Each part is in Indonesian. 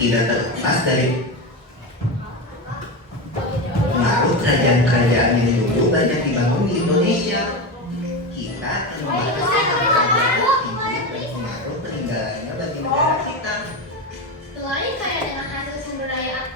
tidak terlepas dari pengaruh kerajaan-kerajaan yang dulu banyak dibangun di Indonesia. Kita akan membahas pengaruh peninggalannya bagi negara kita. Selain kaya dengan hasil sumber daya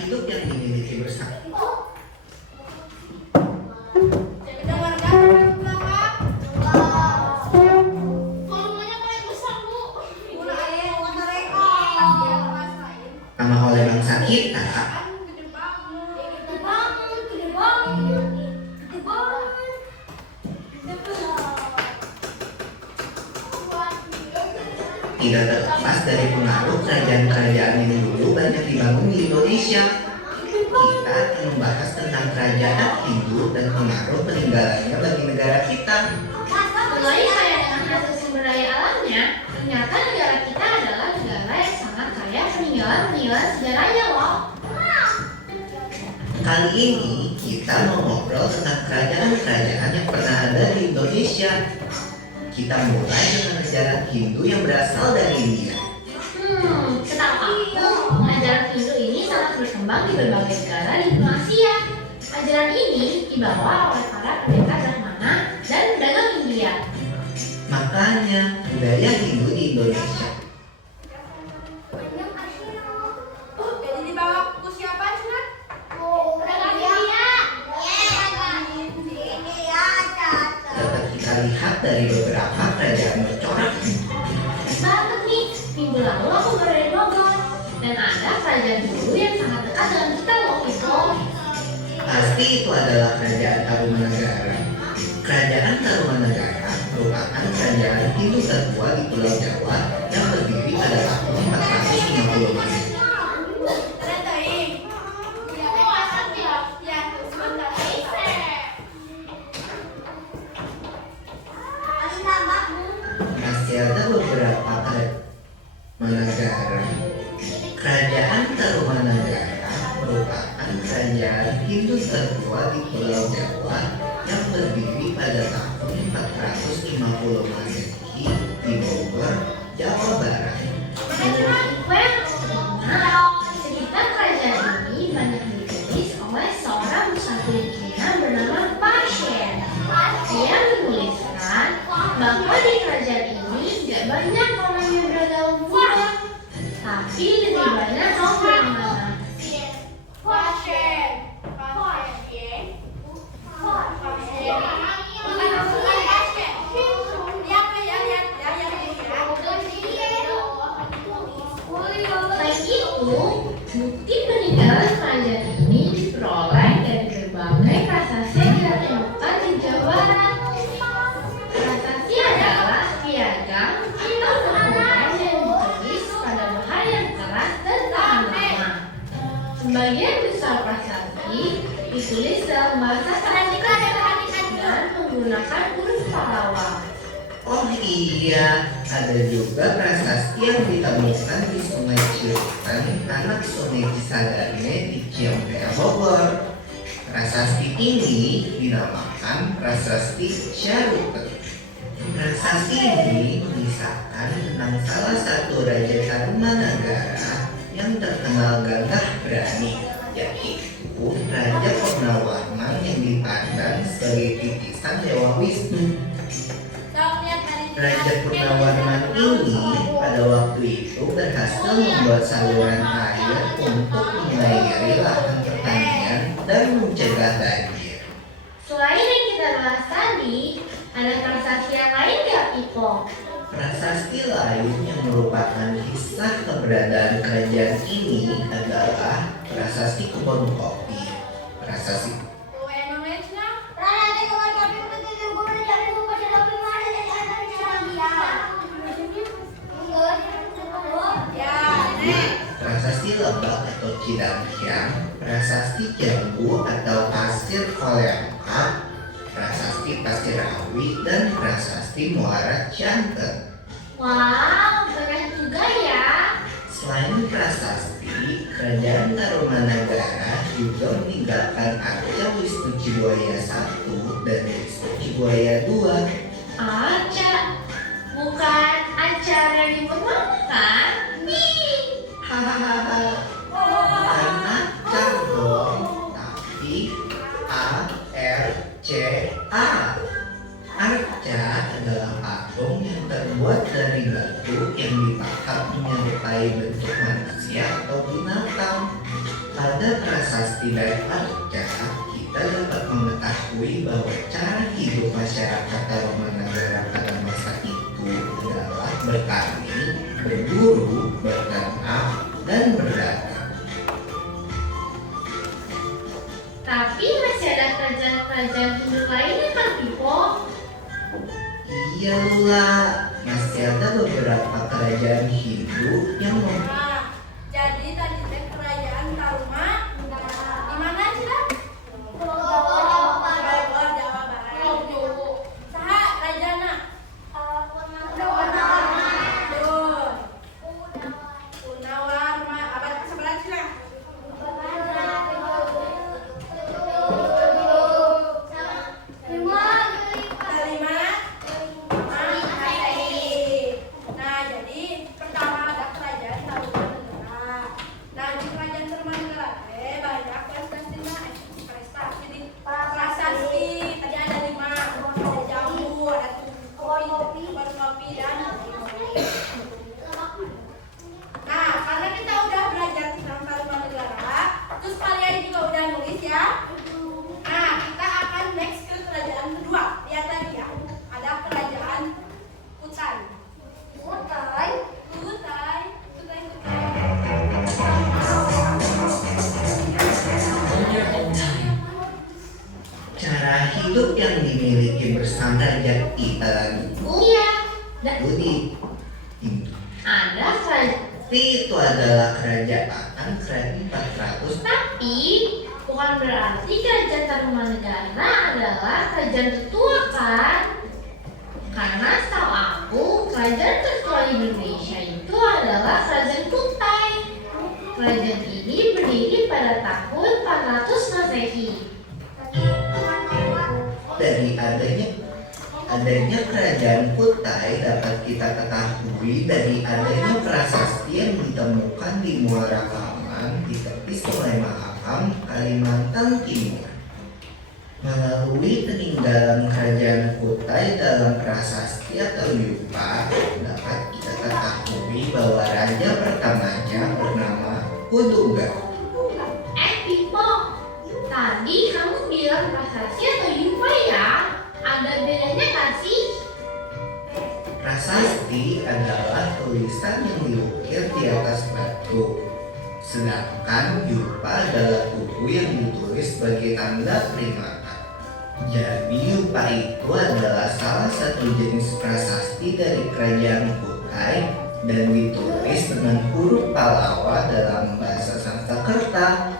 hidup yang dimiliki bersama. Nama oleh bangsa kita. Tidak terlepas dari pengaruh kerajaan-kerajaan yang dulu banyak dibangun di Indonesia. Kita akan membahas tentang kerajaan Hindu dan pengaruh peninggalannya bagi negara kita. Selain kaya dengan hasil sumber daya alamnya, ternyata negara kita adalah negara yang sangat kaya peninggalan sejarahnya loh. Kali ini kita mau ngobrol tentang kerajaan-kerajaan yang pernah ada di Indonesia. Kita mulai dengan ajaran Hindu yang berasal dari India. Setahu aku, ajaran Hindu ini sangat berkembang di berbagai negara di benua Asia. Ajaran ini dibawa oleh para pendekar Brahmana dan pedagang India. Makanya budaya Hindu di Indonesia. Jadi dibawa ke siapa sih? Dapat kita lihat dari beberapa kerajaan bercorak. Banget nih, minggu lalu aku baru dari Bogor. Dan ada kerajaan Hindu yang sangat dekat dengan kita loh itu. Pasti itu adalah kerajaan Tarumanagara. Kerajaan Tarumanagara merupakan kerajaan Hindu tertua di Pulau Jawa yang berdiri pada tahun 450 Masehi. Masih ada beberapa Tarumanagara. Kerajaan Tarumanagara merupakan kerajaan Hindu tertua di Pulau Jawa yang berdiri pada tahun 450 Masehi di Bogor, Jawa Barat. Sekitar kerajaan ini banyak ditulis oleh seorang ksatria Cina bernama Pashen. Dia menuliskan bahwa di kerajaan ini tidak banyak orang yang beragama Buddha, tapi lebih banyak kaum Brahmana. Selain itu, bukti peninggalan kerajaan ini diperoleh dari berbagai prasasti yang ditemukan di Jawa Barat. Prasasti adalah piagam atau dokumen yang ditulis pada bahan yang keras dan tahan lama. Sebagian besar prasasti ditulis dalam bahasa Sanskerta dan menggunakan huruf Pallawa. Oh iya, ada juga prasasti yang ditemukan di Sungai Ciutan, anak Sungai Cisadane di Ciampea, Bogor. Prasasti ini dinamakan Prasasti Syaruten. Prasasti ini mengisahkan tentang salah satu raja Tarumanagara yang terkenal gagah berani, yaitu Raja Purnawarman yang dipandang sebagai titisan Dewa Wisnu. Raja Purnawarman ini pada waktu itu berhasil membuat saluran air untuk mengairi lahan pertanian dan mencegah banjir. Selain yang kita bahas tadi, ada prasasti yang lain nggak, Pipo? Prasasti lain yang merupakan kisah keberadaan kerajaan ini adalah Prasasti Kebun Kopi. Prasasti Prasasti Lebak atau Cidangkiang, Prasasti Jambu atau Pasir Koleangka, Prasasti Pasir Awi, dan Prasasti Muara Cianten. Wow, banyak juga ya. Selain prasasti, Kerajaan Tarumanagara juga meninggalkan Arca Wisnu Cibuaya I dan Wisnu Cibuaya II. Aca, bukan acara di Purwama kan? Nih. Hahaha, bukan Arca dong, tapi ARCA. Arca adalah patung yang terbuat dari batu yang dipahat menyerupai bentuk manusia atau binatang. Pada prasasti dari Arca, kita dapat mengetahui bahwa cara hidup masyarakat Tarumanagara pada masa itu adalah bertani, berburu, berternak, dan berdagang. Tapi masih ada kerajaan-kerajaan Hindu lainnya kan, Pipo? Iya Lula, masih ada beberapa kerajaan Hindu yang Nah, jadi tadi teh kerajaan Taruma di mana sih dah? Bogor, Jawa Barat. Saha rajana? Tuh. Punawar, abad ke-11 sih lah. Kelima. Nah, jadi pertama ada kerajaan Tarumanagara. Nah, di kerajaan Tarumanagara banyak prasasti. Tadi ada 5, ada jambu, ada kopi, dan nah, karena kita udah belajar tentang Tarumanagara, terus kalian juga udah nulis ya. Nah, kita akan next ke kerajaan kedua. Lihat lagi ya, ada kerajaan Kutai. cara hidup yang dimiliki berstandar kita Iya. Budi. Ada kerajaan, Itu adalah kerajaan 400. tapi bukan berarti kerajaan Tarumanagara adalah kerajaan tertua kan? Karena setahu aku, kerajaan tertua di Indonesia itu adalah kerajaan Kutai. Kerajaan ini berdiri pada tahun 400 Masehi. Dari adanya kerajaan Kutai dapat kita ketahui dari adanya prasasti yang ditemukan di Muara Kaman di tepi Sungai Mahakam, Kalimantan Timur. Melalui peninggalan kerajaan Kutai dalam prasasti atau yupa, dapat kita ketahui bahwa raja pertamanya bernama Kuduga. Pipo, tadi kamu bilang prasasti atau yupa ya? Ada bedanya nggak sih? Prasasti adalah tulisan yang diukir di atas batu. Sedangkan yupa adalah buku yang ditulis sebagai tanda peringatan. Jadi yupa itu adalah salah satu jenis prasasti dari kerajaan Kutai dan ditulis dengan huruf Pallawa dalam bahasa Sanskerta. Jakarta.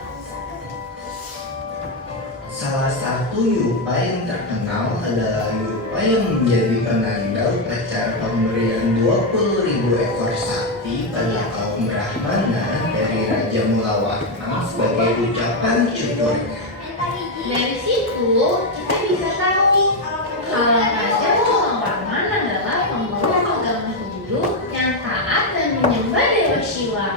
Salah satu yupa yang terkenal adalah yupa yang menjadi penanda upacara pemberian 20.000 ekor sapi pada kaum Brahmana dari Raja Mulawarman sebagai ucapan syukurnya. Dari situ kita bisa tahu kalau Raja Mulawarman adalah pembawa agama Hindu yang taat dan menyembah Dewa Shiva.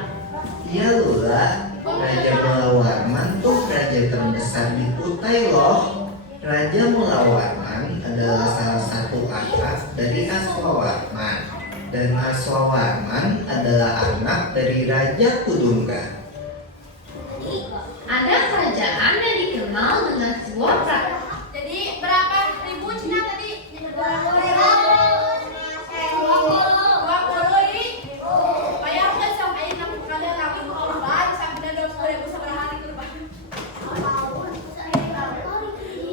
Ya Lula, Raja Mulawarman tuh raja terbesar di Kutai loh. Raja Mulawarman adalah salah satu anak dari Aswawarman, dan Aswawarman adalah anak dari Raja Kudungga. Ada kerajaan yang dikenal dengan sebuah Jadi berapa ribu Cina tadi? 20 ini. Bayangkan sampai 6 kali lagi korban sampai 20.000 seberapa hari korban.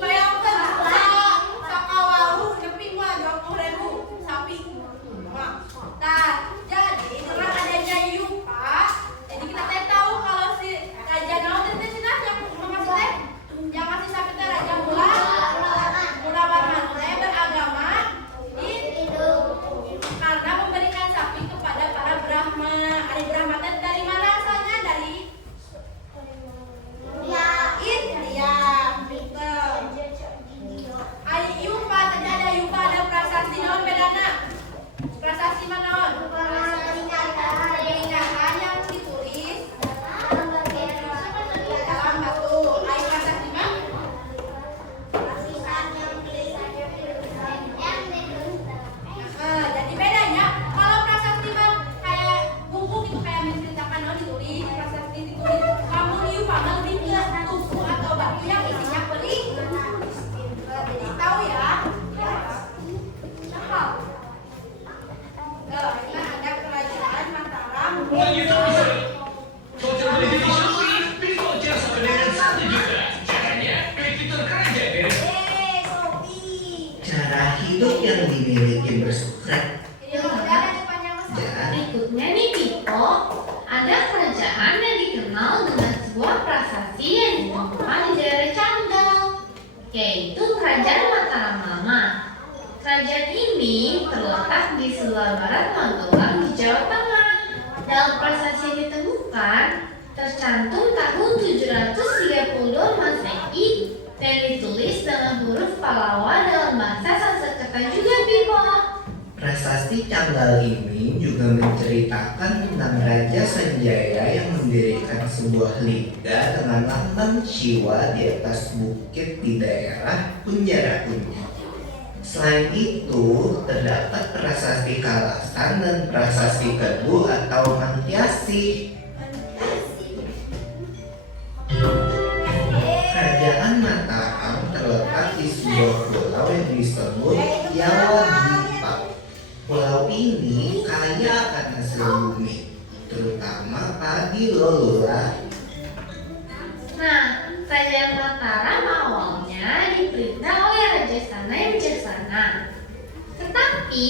Bayangkan sakawaru nepi mah 20.000 sapi. Nah, jadi dengan adanya yupa, jadi kita teh tahu kalau si raja naon teh Cina yang masih teh yang masih sapi teh Raja Mulawarman teh beragama Hindu karena memberikan sapi kepada para Brahma. Ari Brahma teh dari mana asalnya? Dari India. Gitu. Ari yupa tadi ada yupa ada prasasti naon bedana? Prasasti mana naon? Peringatan yang ditulis dalam batu. Ai prasasti mah? Jadi bedanya kalau prasasti mah kayak buku gitu kayak menceritakan naon ditulis, prasasti ditulis. Kamu yupa mah lebih ke tugu atau batu yang isinya peling. Jadi tahu ya. Cakap. Ini ada kerajaan Mataram. Lagi terus. Voucher beli di Shopee, beli voucher sampai dengan 1 juta. Caranya, klik fitur kerajaan beres. Cara hidup yang dimiliki bersukrat. Ini udah ada panjang Dan Berikutnya nih Piko, ada kerajaan yang dikenal dengan sebuah prasasti yang ditemukan di daerah Canggal, yaitu Kerajaan Mataram Lama. Kerajaan ini terletak di sebelah barat Magelang di Jawa Tengah. Dalam prasasti yang ditemukan, tercantum tahun 732 Masehi dan ditulis dalam huruf Pallawa dalam bahasa Sanskerta juga Piko. prasasti Canggal ini juga menceritakan tentang Raja Sanjaya yang mendirikan sebuah liga dengan lambang Shiva di atas bukit di daerah Kunjara Kuning. Selain itu, terdapat prasasti Kalasan dan prasasti Kedu atau Mantyasih. Kerajaan Mataram terletak di sebuah pulau yang disebut Yawadwipa. Pulau ini kaya akan hasil bumi, terutama padi Lolula. Nah, Kerajaan Mataram awalnya diperintah oleh Raja Sana yang bijaksana. Tetapi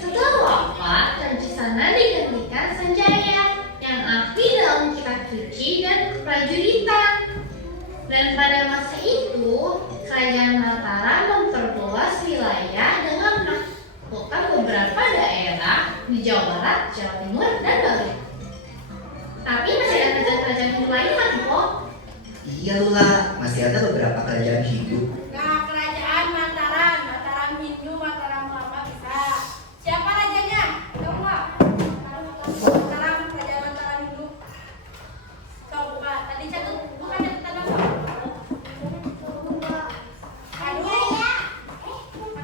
setelah wafat, Raja Sana digantikan Sanjaya yang ahli dalam kitab suci dan keprajuritan. Dan pada masa itu, Kerajaan Mataram memperluas wilayah dengan menaklukkan beberapa daerah di Jawa Barat, Jawa Timur, dan Bali. Tapi masih ada kerajaan-kerajaan Hindu lain kan, Piko? Iya Lula, masih ada beberapa kerajaan hidup. Nah, kerajaan Mataram, Mataram Hindu, Mataram Lama bisa. Siapa rajanya? Tahu nggak? Mataram, kerajaan Mataram Hindu. Tahu bukan? Tadi catat, bukan catatan apa? Aduh,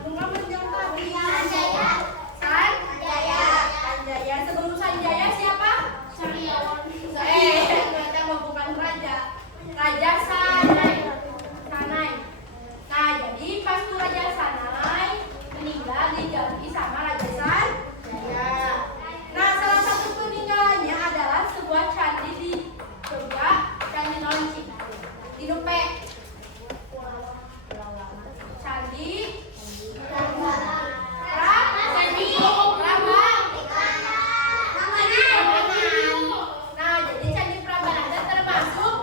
nggak menjawab tadi. Sanjaya. Sebelum Sanjaya siapa? Ternyata bukan raja. Raja Sanai. Nah, jadi pas tuh Raja Sanai meninggal diganti sama Raja Sanjaya. Nah, salah satu peninggalannya adalah sebuah candi di Jogja, Candi Nonci di Nupe. Candi Nah, jadi Candi Prambanan termasuk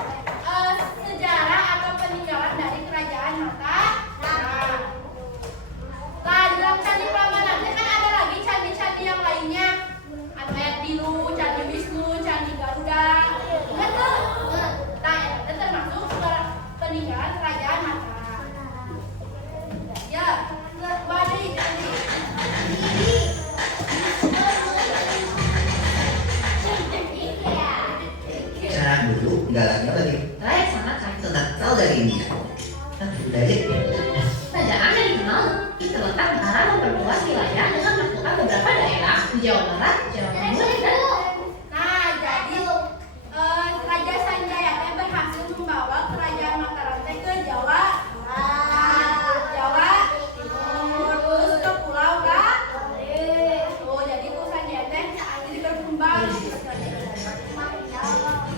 Peninggalannya bagaimana? yang sangat cantik. Terkenal dari India. Nah, budaya Kerajaan yang dikenal terletak antara memperluas wilayah dengan melakukan beberapa daerah di Jawa Barat, Jawa Timur, dan Nah, jadi Raja Sanjaya teh berhasil membawa kerajaan Mataram teh ke Jawa Timur, terus ke Pulau Bali. Oh, jadi tuh Sanjaya teh jadi berkembang.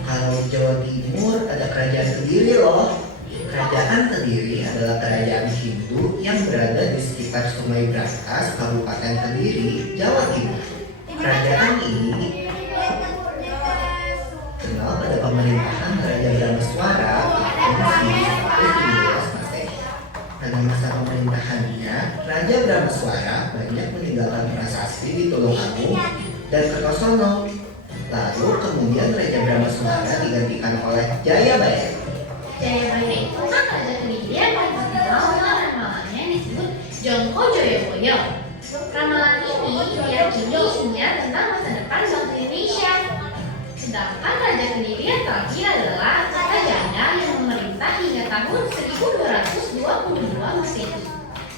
Kalau Jawa Timur ada kerajaan Kediri loh. Kerajaan Kediri adalah kerajaan Hindu yang berada di sekitar Sungai Brantas, Kabupaten Kediri, Jawa Timur. Kerajaan ini kenal pada pemerintahan Raja Brameswara tahun 1112 Masehi. Pada masa pemerintahannya, Raja Brameswara banyak meninggalkan prasasti di Tulungagung dan Kertosono. Lalu kemudian Raja Brameswara digantikan oleh Jayabaya. Jayabaya itu kan raja Kediri yang paling terkenal dengan ramalannya yang disebut Jongko Joyoboyo. Ramalan ini diyakini isinya tentang masa depan bangsa Indonesia. Sedangkan Raja Kediri yang terakhir adalah Kertajaya yang memerintah hingga tahun 1222 Masehi.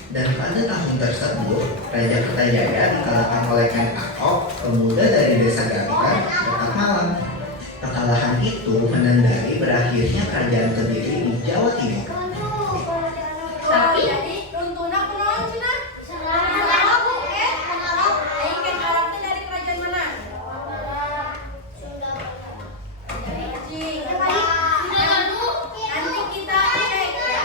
Dan pada tahun tersebut, Raja Kertajaya dikalahkan oleh Ken Ahok, pemuda dari desa Ganggar, Dekat Malang. Kekalahan itu menandai berakhirnya kerajaan Kediri di Jawa Timur. Tapi jadi runtuna kunaon cenah? Arab kan? Ai kan Arab teh dari kerajaan mana? Cing. Nanti kita cek ya.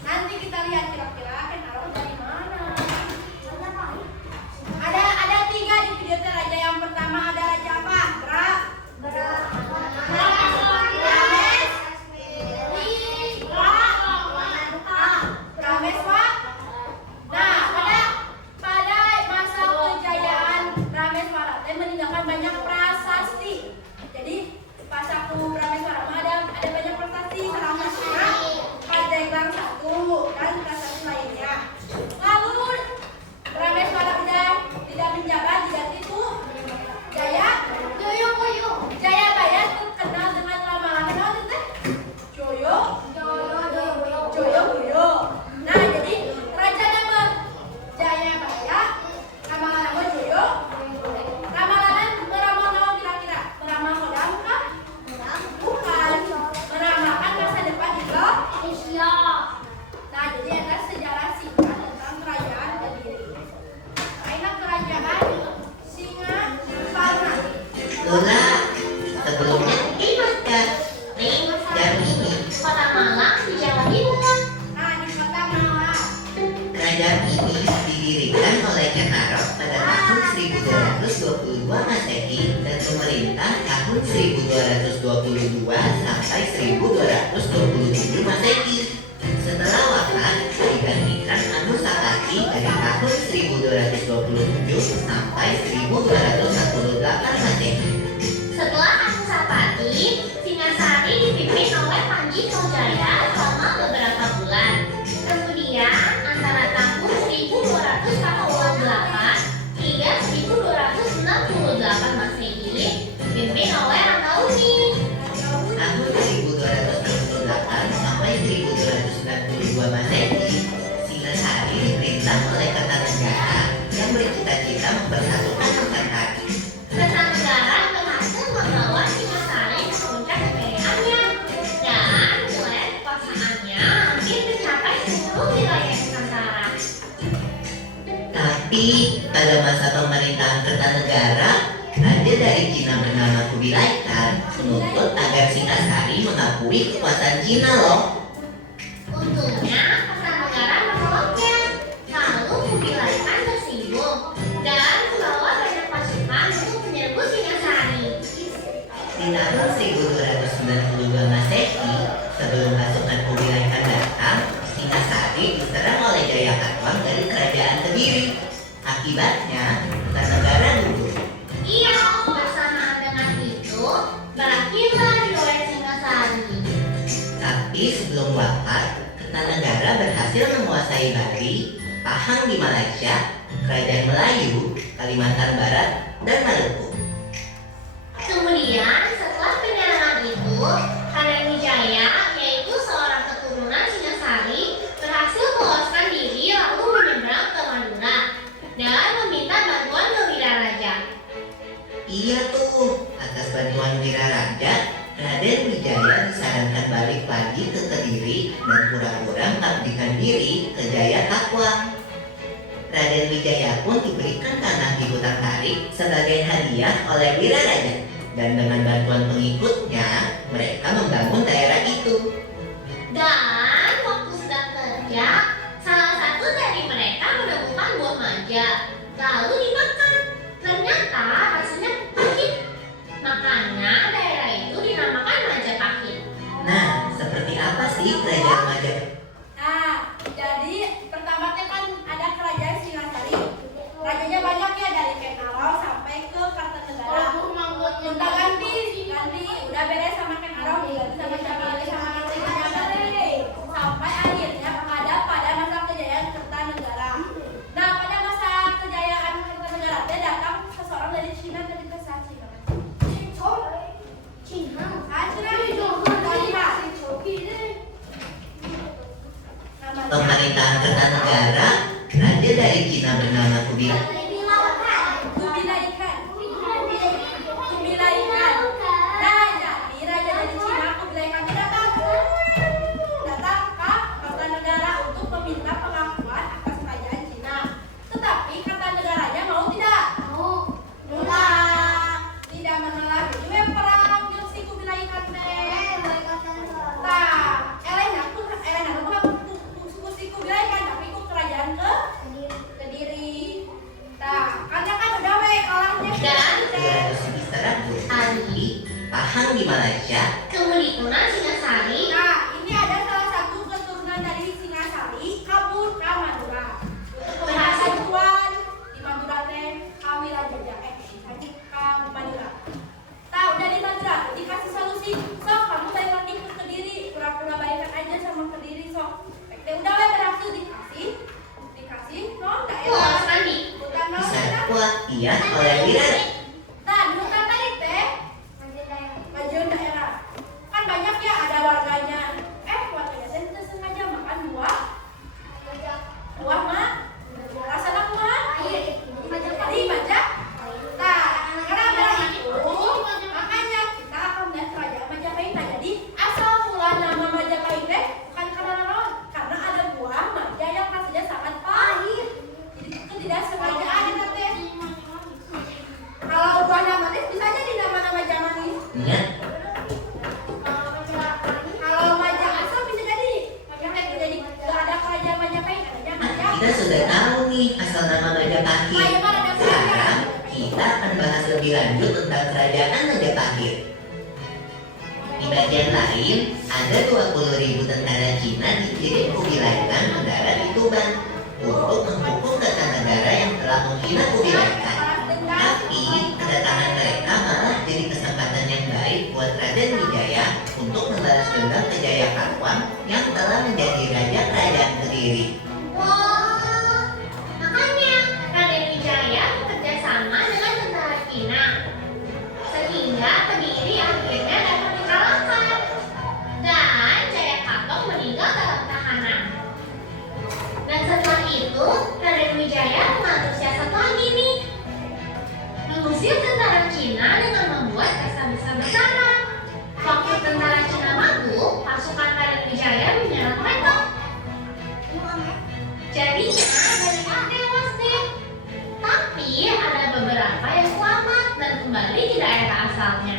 Nanti kita lihat kira-kira kan Arab dari mana. Ada 3 di video teh raja yang pertama ada raja apa? Brameswara. Nah, pada masa kejayaan Brameswara teh meninggalkan banyak prasasti. Jadi pas aku Brameswara mah ada banyak prasasti, salah satunya Pandeglang 1 dan prasasti lainnya. Lalu Brameswara udah tidak menjabat, diganti itu Jayabaya terkenal dengan ramalan apa teh? Joyoboyo. Nah, jadi raja nama Jayabaya, ramalan nama Joyo. Ramalan meramal naon kira-kira? Meramal hodam kah? Bukan. Meramalkan masa depan Indonesia. Nah, jadi ada sejarah singkat tentang kerajaan Kediri. Aina kerajaan Singasana. Lola, sebelumnya ingatkan jam ini Kota Malang di Jawa Timur. Nah, di kota Malang. kerajaan ini didirikan oleh Ken Arok pada tahun 1222 Masehi dan memerintah tahun 1222 sampai 1227 Masehi. Setelah wafat, digantikan Anusapati dari tahun 1227 sampai 1218 Masehi. Setelah Anusapati, Singasari dipimpin oleh Panji Sojaya selama beberapa bulan. Kemudian antara tahun 1248 hingga 1268 Masehi dipimpin oleh Rangkauni. Tahun 1268 sampai 1292 Masehi, Singasari diperintah oleh Kertanegara yang bercita-cita mempersatukan Nusantara. Kertanegara berhasil membawa Singasari ke puncak kekayaannya dan mulai kekuasaannya hampir mencapai seluruh wilayah Nusantara. Tapi pada masa pemerintahan Kertanegara, raja dari Cina bernama Kubilai Khan menuntut agar Singasari mengakui kekuasaan Cina loh. Untungnya Kertanegara menolongnya. Lalu Kubilai Khan tersinggung dan membawa banyak pasukan untuk menyerbu Singasari. Di tahun 1292 Masehi, sebelum pasukan Kubilai Khan datang, Singasari diserang oleh Jayakarwang dari kerajaan Kediri. Akibatnya, Kertanegara gugur. Iya, bersamaan dengan itu berakhirlah riwayat Singasari. Tapi sebelum wafat, Kertanegara berhasil menguasai Bali, Pahang di Malaysia, Kerajaan Melayu, Kalimantan Barat, dan Maluku. Kemudian bantuan Wiraraja, Raden Wijaya disarankan balik lagi ke Kediri dan pura-pura mengabdikan diri ke Jayakatwang. Raden Wijaya pun diberikan tanah di hutan tarik sebagai hadiah oleh Wiraraja, dan dengan bantuan pengikutnya, mereka membangun daerah itu. Dan waktu sedang kerja, salah satu dari mereka menemukan buah manja, lalu dimakan. Ternyata rasanya pahit. Makanya daerah itu dinamakan Majapahit. Nah, seperti apa sih kerajaan Majapahit? Nah, jadi pertama teh kan ada kerajaan Singasari. Rajanya banyak ya, dari Kenaro sampai ke Kartanegara. Gonta ganti, udah beres sama Kenaro, diganti sama siapa lagi sama Kartanegara. Sampai akhirnya ada pada masa kejayaan Kertanegara. Nah, pada masa kejayaan Kertanegara teh datang seseorang dari Cina dari ke Cina. Pemerintahan Kertanegara, raja dari Cina bernama Kubilai. Kubilai Khan. Nah, jadi raja dari Cina Kubilai Khan datang ke Kertanegara untuk meminta pengakuan atas kerajaan Cina. Tetapi Kertanegaranya mau tidak? Menolak. Tidak menolak. Itu yang perang jeung si Kubilai Khan teh. Nah, Elena si Kubilai Khan tapi ku kerajaan ke Kediri. Nah, karena kan udah we kalahnya. Dan Diserang Adi, Pahang di Malaysia, kemudian Singasari. Nah, ini ada salah satu keturunan dari Singasari kabur ke Madura. Bahasa Tuan di Madura teh kami raja lanjut ke Madura. Tahu dari Madura dikasih solusi, sok kamu balik lagi ke Kediri, pura-pura balikan aja sama Kediri sok. Udah we berhasil dikasih, no daerah. Bukan no disarua ia oleh Wiraraja. Nah, di hutan tadi teh majuin daerah. Kan banyak ya ada warganya. Warganya teh teu sengaja makan buah. Buah mah rasana kumaha? Tadi baca. Nah, gara-gara itu makanya kita akan melihat kerajaan Majapahit. Nah, jadi asal mula nama Majapahit teh bukan karena naon? Karena ada buah manja yang rasanya sangat pahit. Jadi itu tidak sengaja ada teh. Kalau buahnya manis bisa jadi nama-nama manis. Ingat, Kalau Majapahit asal bisa jadi. Majapahit jadi nggak ada kerajaan Majapahit, adanya Majapahit. kita sudah tahu nih asal nama Majapahit. Sekarang kita akan bahas lebih lanjut tentang kerajaan Majapahit. Di bagian lain, ada 20.000 tentara Cina dikirim Kubilai Khan mendarat di Tuban untuk menghukum Kertanegara yang telah menghina Kubilai Khan. Tapi kedatangan mereka malah jadi kesempatan yang baik buat Raden Wijaya untuk membalas dendam ke Jayakatwang yang telah menjadi raja kerajaan Kediri. Wah, makanya Raden Wijaya bekerja sama dengan tentara Cina, sehingga Kediri akhirnya dapat dikalahkan dan Jayakatwang meninggal dalam tahanan. Dan setelah itu Raden Wijaya mengatur siasat lagi nih, mengusir tentara Cina dengan membuat pesta besar-besaran. Waktu tentara Cina mabuk, pasukan Raden Wijaya menyerang mereka. Jadinya banyak yang tewas deh. Tapi ada beberapa yang selamat dan kembali ke daerah asalnya.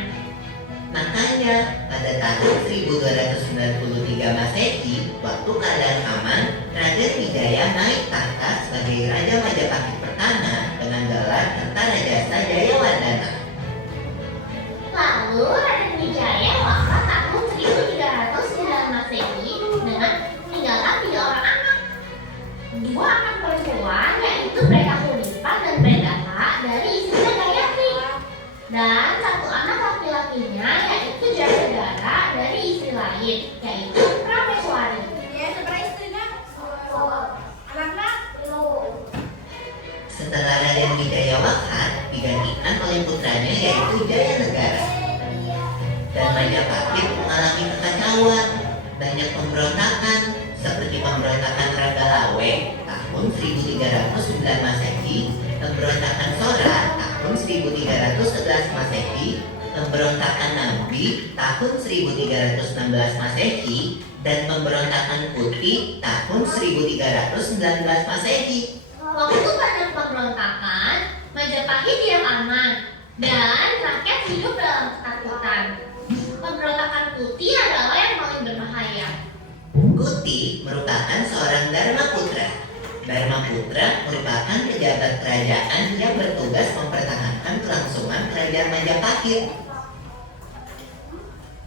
Makanya, pada tahun 1293 Masehi, waktu keadaan aman, Raden Wijaya naik tahta sebagai Raja Majapahit pertama dengan gelar Kertarajasa Jayawardana. Lalu Raden Wijaya wafat tahun 1309 Masehi dengan meninggalkan 3 orang anak. 2 anak perempuan yaitu Brekahunipan dan Bredaka dari istrinya Gayatri. Dan 1 anak laki-lakinya yaitu Jagadara dari istri lain yaitu Prameswari. Ya, seberapa istrinya? Anaknya? Setelah Raden Wijaya wafat, digantikan oleh putranya yaitu Jayanegara. Dan Majapahit mengalami kekacauan, banyak pemberontakan seperti pemberontakan Ragalawe tahun 1309 Masehi, pemberontakan Sora tahun 1311 Masehi, pemberontakan Nambi tahun 1316 Masehi dan pemberontakan Putih tahun 1319 Masehi. Waktu pada pemberontakan, Majapahit diam aman dan rakyat hidup dalam ketakutan. Pemberontakan Putih adalah yang paling berbahaya. Kuti merupakan seorang Dharma Putra. Dharma Putra merupakan pejabat kerajaan yang bertugas mempertahankan kelangsungan kerajaan Majapahit.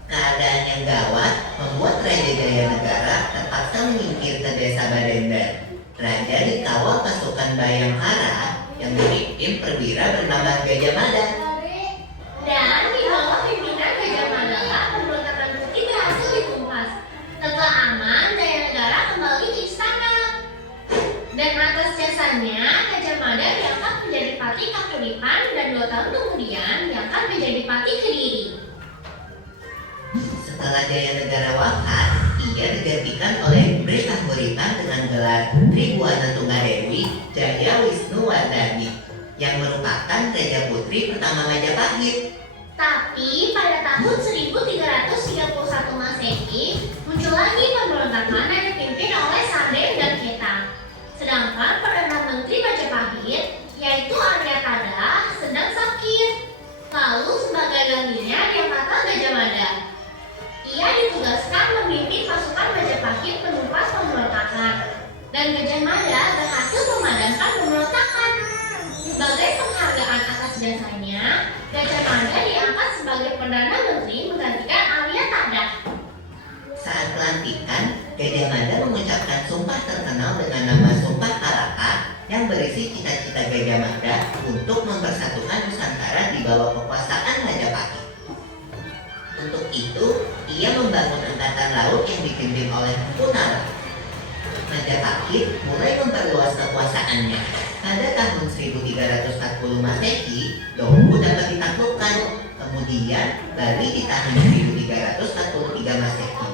Keadaan yang gawat membuat Raja Jayanegara terpaksa menyingkir ke desa Badendan. Raja dikawal pasukan Bayangkara yang dipimpin perwira bernama Gajah Mada. Dan di bawah pimpinan Gajah Mada, pemberontakan Putih berhasil ditumpas. Setelah aman, Jayanegara kembali ke istana. Dan atas jasanya, Gajah Mada diangkat menjadi Patih Kakuripan dan 2 tahun kemudian diangkat menjadi Patih Kediri. Setelah Jayanegara wafat, ia digantikan oleh Bri Kahuripan dengan gelar Tribuana Tunggadewi Jaya Wisnu Wardani yang merupakan Raja Putri pertama Majapahit. Tapi pada tahun 1331 Masehi, muncul lagi pemberontakan yang dipimpin oleh Sandeng dan Ketang. Sedangkan Perdana Menteri Majapahit, yaitu Aryatada, sedang sakit. Lalu sebagai gantinya diangkatlah Gajah Mada. Ia ditugaskan memimpin pasukan Majapahit penumpas pemberontakan. Dan Gajah Mada berhasil memadamkan pemberontakan. Sebagai penghargaan atas jasanya, Gajah Mada diangkat sebagai Perdana Menteri menggantikan Aryatada. Saat pelantikan, Gajah Mada mengucapkan sumpah terkenal dengan nama Sumpah Kalaka yang berisi cita-cita Gajah Mada untuk mempersatukan Nusantara di bawah kekuasaan Majapahit. Untuk itu, ia membangun angkatan laut yang dipimpin oleh Empu Nala. Majapahit mulai memperluas kekuasaannya. Pada tahun 1340 Masehi, Lombu dapat ditaklukkan. Kemudian, Bali di tahun 1343 Masehi.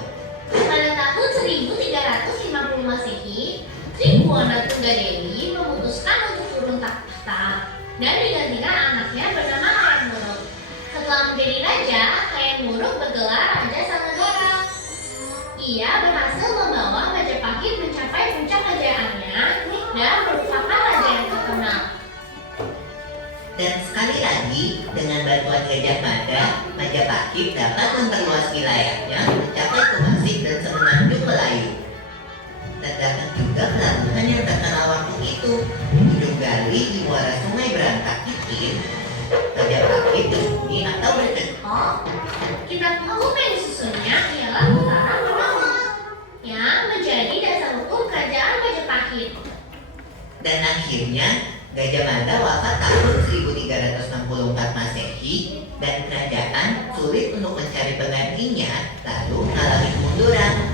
Pada tahun 1350 Masehi, Tribuana Tunggadewi memutuskan untuk turun tahta dan digantikan anaknya bernama Hayam Wuruk. Setelah menjadi raja, Hayam Wuruk bergelar Raja Sang Negara. Ia berhasil membawa Majapahit mencapai puncak kejayaannya dan merupakan raja yang terkenal. Dan sekali lagi, dengan bantuan Gajah Mada, Majapahit dapat memperluas wilayahnya mencapai ke Masih dan Semenanjung Melayu. Terdapat juga pelabuhan yang terkenal waktu itu, Ujung Gali di muara Sungai Berantak Ikin. Majapahit bersembunyi atau bercetok. Kitab hukum yang disusunnya ialah Utara Manawa yang menjadi dasar hukum kerajaan Majapahit. Dan akhirnya, Gajah Mada wafat tahun 1364 Masehi dan kerajaan sulit untuk mencari penggantinya lalu mengalami kemunduran.